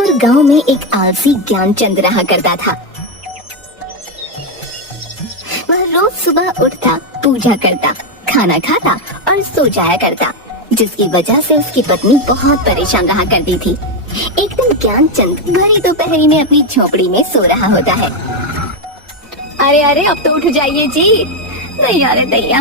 और गांव में एक आलसी ज्ञानचंद रहा करता था। वह रोज सुबह उठता, पूजा करता, खाना खाता और सो जाया करता, जिसकी वजह से उसकी पत्नी बहुत परेशान रहा करती थी। एक दिन ज्ञानचंद भरी दोपहरी में अपनी झोपड़ी में सो रहा होता है। अरे अरे, अब तो उठ जाइए जी। दैया रे दैया,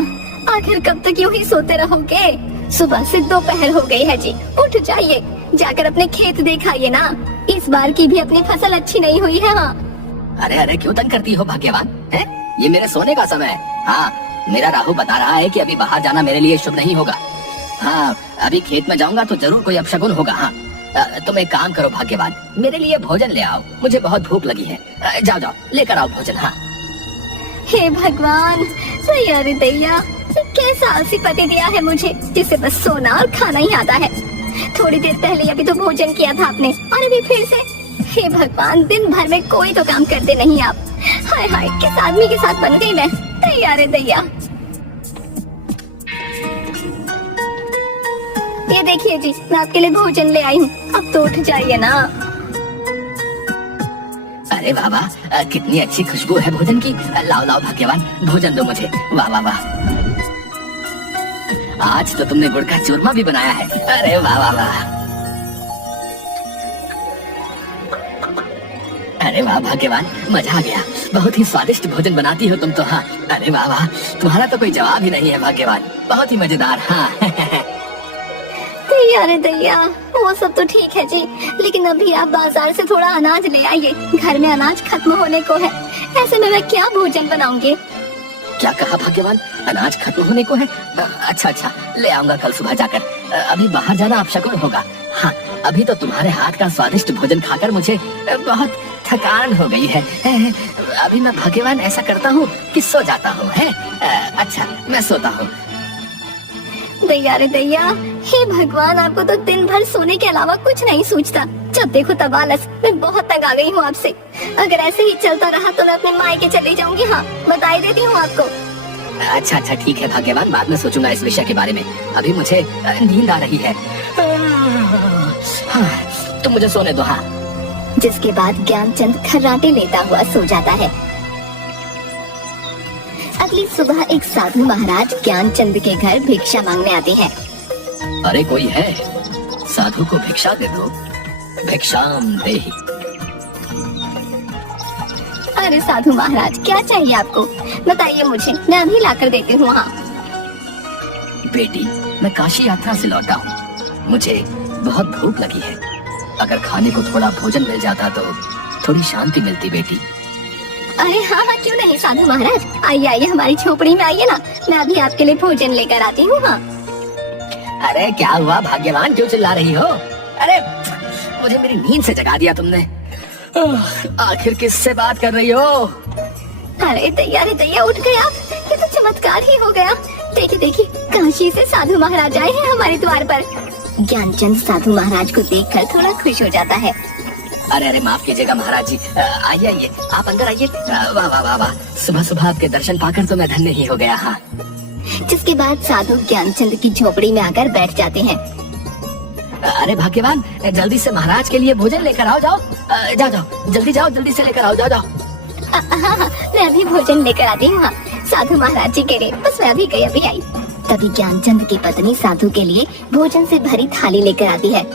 आखिर कब तक यूं ही सोते रहोगे? सुबह से दोपहर हो गई है जी, उठ जाइए, जाकर अपने खेत दिखाइए ना। इस बार की भी अपनी फसल अच्छी नहीं हुई है। हाँ। अरे अरे, क्यों तंग करती हो भाग्यवान? है ये मेरे सोने का समय है। हाँ, मेरा राहु बता रहा है कि अभी बाहर जाना मेरे लिए शुभ नहीं होगा। हाँ, अभी खेत में जाऊंगा तो जरूर कोई अपशगुन होगा। हाँ, तुम एक काम करो भाग्यवान, मेरे लिए भोजन ले आओ, मुझे बहुत भूख लगी है। जाओ जाओ, लेकर आओ भोजन। हाँ। हे भगवान, दैया रे दैया, कैसा आलसी पति दिया है मुझे, जिसे बस सोना और खाना ही आता है। थोड़ी देर पहले अभी तो भोजन किया था आपने, और अभी फिर से। हे भगवान, दिन भर में कोई तो काम करते नहीं आप। हाय हाय, किस आदमी के साथ बन गई मैं। दैया रे दैया। ये देखिए जी, मैं आपके लिए भोजन ले आई हूँ, अब तो उठ जाइए ना। अरे वाह वाह, कितनी अच्छी खुशबू है भोजन की। लाओ लाओ भाग्यवान, भोजन दो मुझे। वाह वाह वाह, आज तो तुमने गुड़ का चूरमा भी बनाया है। अरे वाह वाह वाह, अरे वाह भाग्यवान, मजा आ गया। बहुत ही स्वादिष्ट भोजन बनाती हो तुम तो। हाँ, अरे वाह वाह, तुम्हारा तो कोई जवाब ही नहीं है भाग्यवान, बहुत ही मजेदार। हाँ। दैया रे दैया, वो सब तो ठीक है जी, लेकिन अभी आप बाजार से थोड़ा अनाज ले आइए, घर में अनाज खत्म होने को है। ऐसे में मैं क्या भोजन बनाऊंगी? क्या कहा भाग्यवान, अनाज खत्म होने को है? अच्छा अच्छा, ले आऊंगा कल सुबह जाकर। अभी बाहर जाना अपशकुन होगा। हाँ, अभी तो तुम्हारे हाथ का स्वादिष्ट भोजन खाकर मुझे बहुत थकान हो गई है। अभी मैं भाग्यवान ऐसा करता हूँ कि सो जाता हूँ। अच्छा, मैं सोता हूँ। दैया रे दैया, हे भगवान, आपको तो दिन भर सोने के अलावा कुछ नहीं सूझता। जब देखो तब आलस। मैं बहुत तंग आ गई हूँ आपसे। अगर ऐसे ही चलता रहा तो मैं अपने मायके चली जाऊंगी। हाँ, बता ही देती हूँ आपको। अच्छा अच्छा, ठीक है भाग्यवान, बाद में सोचूंगा इस विषय के बारे में। अभी मुझे नींद आ रही है। हाँ, तुम मुझे सोने दो। हाँ। जिसके बाद ज्ञानचंद खर्राटे लेता हुआ सो जाता है। अगली सुबह एक साधु महाराज ज्ञानचंद के घर भिक्षा मांगने आते हैं। अरे कोई है, साधु को भिक्षा दे दो, भिक्षाम देहि। अरे साधु महाराज, क्या चाहिए आपको? बताइए मुझे, मैं अभी लाकर देती हूँ। हाँ। बेटी, मैं काशी यात्रा से लौटा हूँ, मुझे बहुत भूख लगी है। अगर खाने को थोड़ा भोजन मिल जाता तो थोड़ी शांति मिलती बेटी। अरे हाँ हाँ, क्यों नहीं साधु महाराज, आइए आइए, हमारी झोपड़ी में आइए ना, मैं अभी आपके लिए भोजन लेकर आती हूँ। हाँ। अरे क्या हुआ भाग्यवान, क्यों चिल्ला रही हो? अरे मुझे मेरी नींद से जगा दिया तुमने। आखिर किससे बात कर रही हो? अरे दैया रे दैया, उठ गए आप, ये तो चमत्कार ही हो गया। देखिए देखिए, काशी से साधु महाराज आए हैं हमारे द्वार पर। ज्ञानचंद साधु महाराज को देखकर थोड़ा खुश हो जाता है। अरे अरे, माफ कीजिएगा महाराज जी, आइए आइए, आप अंदर आइए। वाह वाह वाह वाह, सुबह सुबह आपके दर्शन पाकर तो मैं धन्य ही हो गया। हाँ। जिसके बाद साधु ज्ञानचंद की झोपड़ी में आकर बैठ जाते हैं। अरे भाग्यवान, जल्दी से महाराज के लिए भोजन लेकर आओ। जाओ जाओ जाओ, जल्दी जाओ, जल्दी से लेकर आओ। जाओ जाओ। हाँ, मैं अभी भोजन लेकर आती हूँ। हाँ, साधु महाराज जी कह रहे, बस मैं अभी आई। तभी ज्ञानचंद की पत्नी साधु के लिए भोजन से भरी थाली लेकर आती है।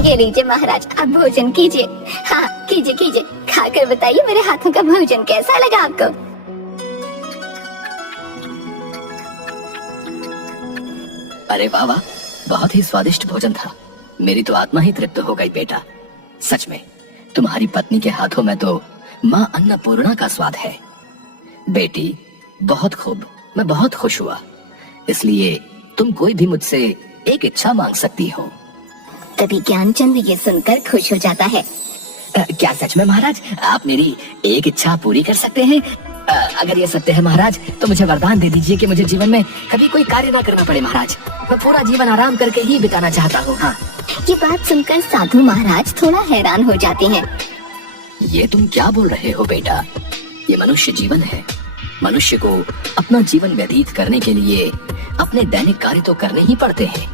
ये लीजिए महाराज, आप भोजन कीजिए। हाँ, कीजिए कीजिए, खाकर बताइए मेरे हाथों का भोजन कैसा लगा आपको। अरे वाह वाह, बहुत ही स्वादिष्ट भोजन था। मेरी तो आत्मा ही तृप्त हो गई बेटा। सच में तुम्हारी पत्नी के हाथों में तो माँ अन्नपूर्णा का स्वाद है। बेटी, बहुत खूब, मैं बहुत खुश हुआ। इसलिए तुम कोई भी मुझसे एक इच्छा मांग सकती हो। तभी ज्ञानचंद ये सुनकर खुश हो जाता है। क्या सच में महाराज, आप मेरी एक इच्छा पूरी कर सकते हैं? अगर ये सत्य है महाराज, तो मुझे वरदान दे दीजिए कि मुझे जीवन में कभी कोई कार्य ना करना पड़े महाराज। मैं पूरा जीवन आराम करके ही बिताना चाहता हूँ। हाँ। ये बात सुनकर साधु महाराज थोड़ा हैरान हो जाते हैं। ये तुम क्या बोल रहे हो बेटा? ये मनुष्य जीवन है। मनुष्य को अपना जीवन व्यतीत करने के लिए अपने दैनिक कार्य तो करने ही पड़ते हैं।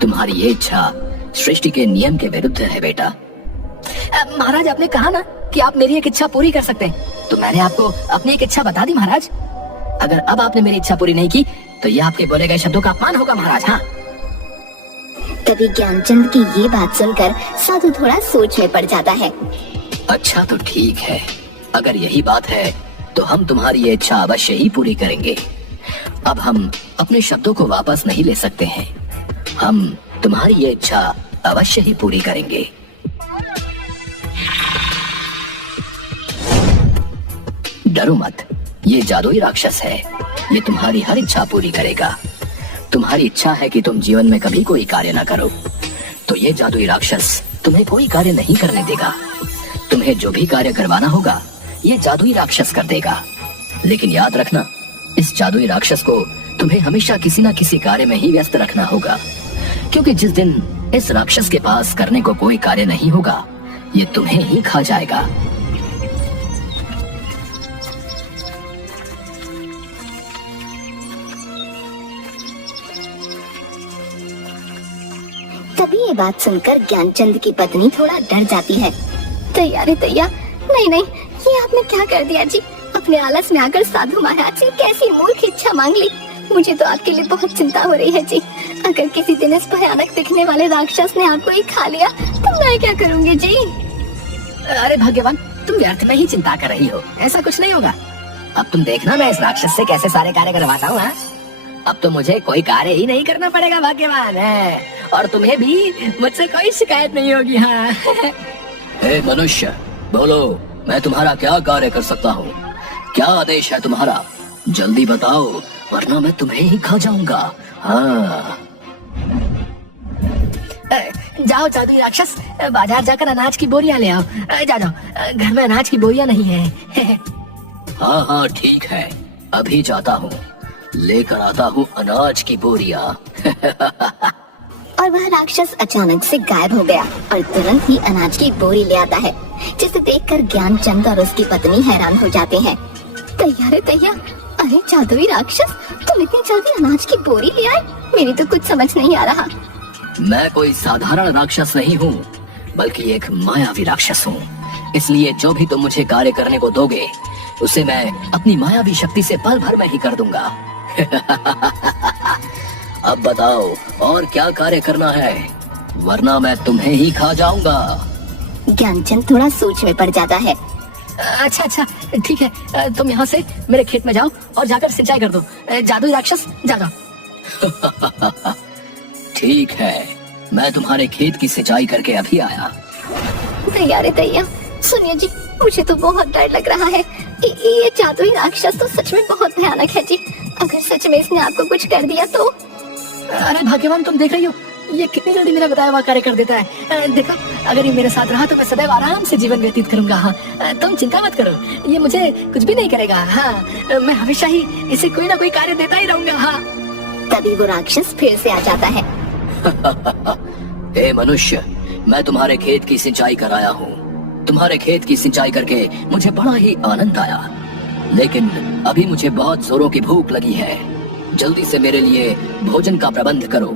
तुम्हारी ये इच्छा सृष्टि के नियम के विरुद्ध है बेटा। महाराज, आपने कहा ना कि आप मेरी एक इच्छा पूरी कर सकते हैं, तो मैंने आपको अपनी एक इच्छा बता दी महाराज। अगर अब आपने मेरी इच्छा पूरी नहीं की तो ये आपके बोले गए शब्दों का अपमान होगा महाराज। हाँ। तभी ज्ञानचंद की ये बात सुनकर साधु थोड़ा सोच में पड़ जाता है। अच्छा तो ठीक है, अगर यही बात है तो हम तुम्हारी ये इच्छा अवश्य ही पूरी करेंगे। अब हम अपने शब्दों को वापस नहीं ले सकते हैं, हम तुम्हारी ये इच्छा अवश्य ही पूरी करेंगे। डरो मत, ये जादुई राक्षस है, ये तुम्हारी हर इच्छा पूरी करेगा। तुम्हारी इच्छा है कि तुम जीवन में कभी कोई कार्य ना करो, तो ये जादुई राक्षस तुम्हें कोई कार्य नहीं करने देगा। तुम्हें जो भी कार्य करवाना होगा ये जादुई राक्षस कर देगा। लेकिन याद रखना, इस जादुई राक्षस को तुम्हें हमेशा किसी न किसी कार्य में ही व्यस्त रखना होगा, क्योंकि जिस दिन इस राक्षस के पास करने को कोई कार्य नहीं होगा, ये तुम्हें ही खा जाएगा। तभी ये बात सुनकर ज्ञानचंद की पत्नी थोड़ा डर जाती है। तैया रे तैया, नहीं नहीं, ये आपने क्या कर दिया जी? अपने आलस में आकर साधु महाराज से कैसी मूर्ख इच्छा मांग ली। मुझे तो आपके लिए बहुत चिंता हो रही है जी। अगर किसी दिन इस भयानक दिखने वाले राक्षस ने आपको ही खा लिया तो मैं क्या करूँगी जी? अरे भाग्यवान, तुम व्यर्थ में ही चिंता कर रही हो, ऐसा कुछ नहीं होगा। अब तुम देखना मैं इस राक्षस से कैसे सारे कार्य करवाता हूँ। अब तो मुझे कोई कार्य ही नहीं करना पड़ेगा भाग्यवान है, और तुम्हें भी मुझसे कोई शिकायत नहीं होगी। हाँ। हे मनुष्य, बोलो, मैं तुम्हारा क्या कार्य कर सकता हूँ? क्या आदेश है तुम्हारा? जल्दी बताओ, वरना मैं तुम्हें ही खा जाऊंगा। हाँ। जाओ जादुई राक्षस, बाजार जाकर अनाज की बोरियां ले आओ। जाओ जाओ, घर में अनाज की बोरियां नहीं है। हाँ हाँ ठीक है, अभी जाता हूँ, लेकर आता हूँ अनाज की बोरियां। और वह राक्षस अचानक से गायब हो गया और तुरंत ही अनाज की बोरी ले आता है, जिसे देखकर ज्ञानचंद और उसकी पत्नी हैरान हो जाते हैं। तैया रे तैया, अरे जादुई राक्षस, तुम इतनी जल्दी अनाज की बोरी ले आए? मेरी तो कुछ समझ नहीं आ रहा। मैं कोई साधारण राक्षस नहीं हूँ, बल्कि एक मायावी राक्षस हूँ। इसलिए जो भी तुम मुझे कार्य करने को दोगे, उसे मैं अपनी मायावी शक्ति से पल भर में ही कर दूंगा। अब बताओ और क्या कार्य करना है, वरना मैं तुम्हें ही खा जाऊंगा। ज्ञानचंद थोड़ा सोच में पड़ जाता है। अच्छा अच्छा ठीक है, तुम यहाँ से मेरे खेत में जाओ और जाकर सिंचाई कर दो। जादुई राक्षस, जाओ। ठीक है, मैं तुम्हारे खेत की सिंचाई करके अभी आया। तैया रे तैया, सुनिए जी, मुझे तो बहुत डर लग रहा है। ये जादुई राक्षस तो सच में बहुत भयानक है जी। अगर सच में इसने आपको कुछ कर दिया तो? अरे भाग्यवान, तुम देख रही हो ये कितनी जल्दी मेरा बताया हुआ कार्य कर देता है। देखो, अगर ये मेरे साथ रहा तो मैं सदैव आराम से जीवन व्यतीत करूंगा। हाँ, तुम चिंता मत करो, ये मुझे कुछ भी नहीं करेगा। हाँ, मैं हमेशा ही इसे कोई ना कोई कार्य देता ही रहूंगा। हाँ। तभी वो राक्षस फिर से आ जाता है। हे मनुष्य, मैं तुम्हारे खेत की सिंचाई कराया हूँ। तुम्हारे खेत की सिंचाई करके मुझे बड़ा ही आनंद आया, लेकिन अभी मुझे बहुत जोरों की भूख लगी है। जल्दी से मेरे लिए भोजन का प्रबंध करो,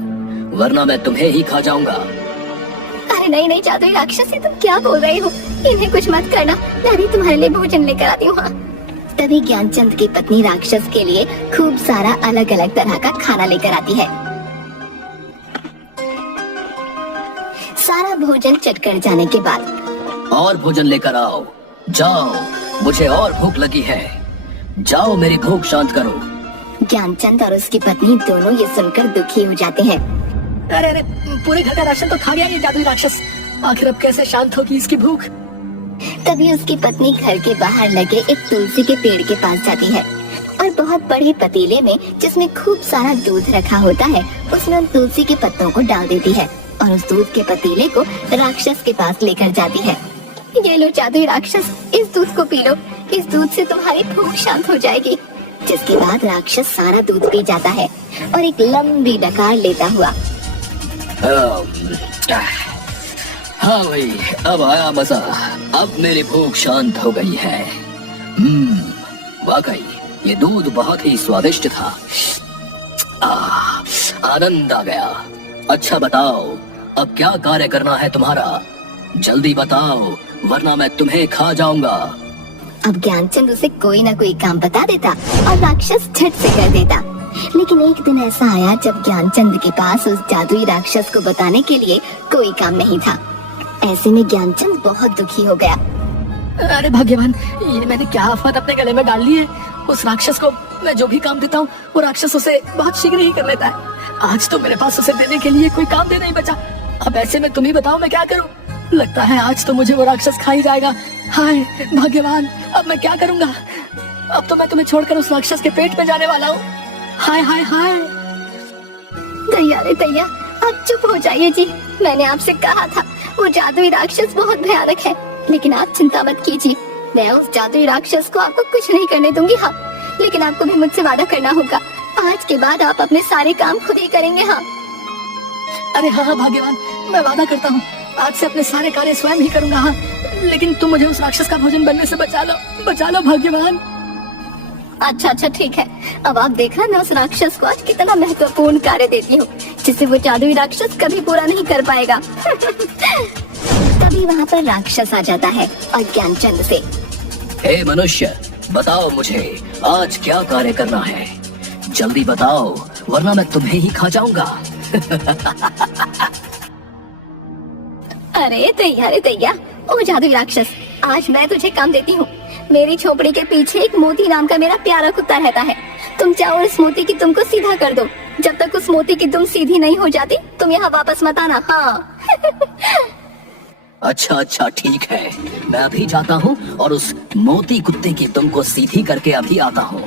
वरना मैं तुम्हें ही खा जाऊंगा। अरे नहीं नहीं जादुई राक्षस, तुम क्या बोल रहे हो? इन्हें कुछ मत करना, मैं भी तुम्हारे लिए भोजन लेकर आती हूँ। तभी ज्ञानचंद की पत्नी राक्षस के लिए खूब सारा अलग अलग तरह का खाना लेकर आती है। सारा भोजन चटकर जाने के बाद और भोजन लेकर आओ। जाओ, मुझे और भूख लगी है। जाओ, मेरी भूख शांत करो। ज्ञानचंद और उसकी पत्नी दोनों ये सुनकर दुखी हो जाते हैं। अरे अरे, पूरे घर का राशन तो खा गया ये जादुई राक्षस, आखिर अब कैसे शांत होगी इसकी भूख? तभी उसकी पत्नी घर के बाहर लगे एक तुलसी के पेड़ के पास जाती है और बहुत बड़े पतीले में, जिसमें खूब सारा दूध रखा होता है, उसमें उन तुलसी के पत्तों को डाल देती है और उस दूध के पतीले को राक्षस के पास लेकर जाती है। ये लो जादुई राक्षस, इस दूध को पी लो, इस दूध से तुम्हारी भूख शांत हो जाएगी। जिसके बाद राक्षस सारा दूध पी जाता है और एक लंबी डकार लेता हुआ। हाँ भाई, अब आया मजा, अब मेरी भूख शांत हो गई है। वाकई ये दूध बहुत ही स्वादिष्ट था। आनंद आ गया। अच्छा बताओ, अब क्या कार्य करना है तुम्हारा? जल्दी बताओ वरना मैं तुम्हें खा जाऊंगा। अब ज्ञानचंद उसे कोई ना कोई काम बता देता और राक्षस झट से कर देता। लेकिन एक दिन ऐसा आया जब ज्ञानचंद के पास उस जादुई राक्षस को बताने के लिए कोई काम नहीं था। ऐसे में ज्ञानचंद बहुत दुखी हो गया। अरे भगवान, ये मैंने क्या आफत अपने गले में डाल ली है। उस राक्षस को मैं जो भी काम देता हूँ वो राक्षस उसे बहुत शीघ्र ही कर लेता है। आज तो मेरे पास उसे देने के लिए कोई काम दे नहीं बचा। अब ऐसे में तुम ही बताओ मैं क्या करूँ। लगता है आज तो मुझे वो राक्षस खा ही जाएगा। हाय भगवान, अब मैं क्या करूँगा। अब तो मैं तुम्हें छोड़कर उस राक्षस के पेट में जाने वाला हूँ। हाय हाय हाय। दैया रे दैया, आप चुप हो जाइए जी। मैंने आपसे कहा था वो जादुई राक्षस बहुत भयानक है। लेकिन आप चिंता मत कीजिए, मैं उस जादुई राक्षस को आपको कुछ नहीं करने दूंगी। हाँ, लेकिन आपको भी मुझसे वादा करना होगा। आज के बाद आप अपने सारे काम खुद ही करेंगे। हाँ। अरे हाँ हाँ भाग्यवान, मैं वादा करता हूँ आज से अपने सारे कार्य स्वयं ही करूँगा। हाँ, लेकिन तुम मुझे उस राक्षस का भोजन बनने से बचा लो भाग्यवान। अच्छा अच्छा ठीक है। अब आप देखना मैं उस राक्षस को आज कितना महत्वपूर्ण कार्य देती हूँ जिसे वो जादुई राक्षस कभी पूरा नहीं कर पाएगा। तभी वहाँ पर राक्षस आ जाता है और ज्ञानचंद से, हे मनुष्य, बताओ मुझे आज क्या कार्य करना है। जल्दी बताओ वरना मैं तुम्हें ही खा जाऊंगा। अरे दैया, ओ जादुई राक्षस, आज मैं तुझे काम देती हूँ। मेरी झोपड़ी के पीछे एक मोती नाम का मेरा प्यारा कुत्ता रहता है। तुम चाहो इस मोती की दुम को सीधा कर दो। जब तक उस मोती की दुम सीधी नहीं हो जाती तुम यहाँ वापस मत आना। हाँ। अच्छा ठीक है, मैं अभी जाता हूँ और उस मोती कुत्ते की दुम को सीधी करके अभी आता हूँ।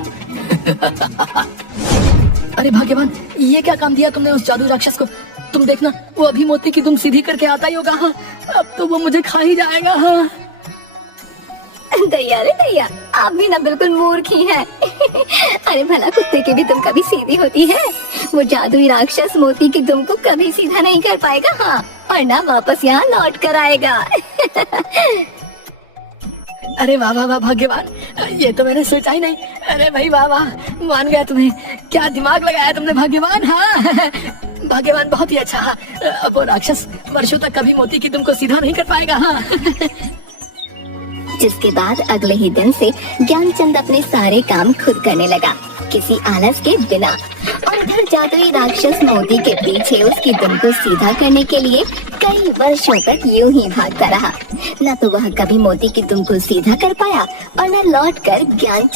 अरे भाग्यवान, ये क्या काम दिया तुमने उस जादू राक्षस को। तुम देखना वो अभी मोती की दुम सीधी करके आता ही होगा। हाँ, अब तो वो मुझे खा ही जाएगा। हाँ। दैया रे दैया, आप भी ना बिल्कुल मूर्ख ही हैं। अरे भला कुत्ते की भी दुम कभी सीधी होती है। वो जादुई राक्षस मोती की दुम को कभी सीधा नहीं कर पाएगा। हाँ, और ना वापस यहाँ लौट कर आएगा। अरे वाह वाह वाह भाग्यवान, ये तो मैंने सोचा ही नहीं। अरे भाई वाह वाह, मान गया तुम्हें। क्या दिमाग लगाया तुमने भाग्यवान। हाँ भाग्यवान, बहुत ही अच्छा। हाँ, अब वो राक्षस वर्षों तक कभी मोती की दुम को सीधा नहीं कर पाएगा। हाँ। जिसके बाद अगले ही दिन से ज्ञानचंद अपने सारे काम खुद करने लगा, किसी आलस के बिना। और इधर जादुई राक्षस मोती के पीछे उसकी दुम को सीधा करने के लिए कई वर्षों तक यूं ही भागता रहा। न तो वह कभी मोती की दुम को सीधा कर पाया और न लौटकर ज्ञानचंद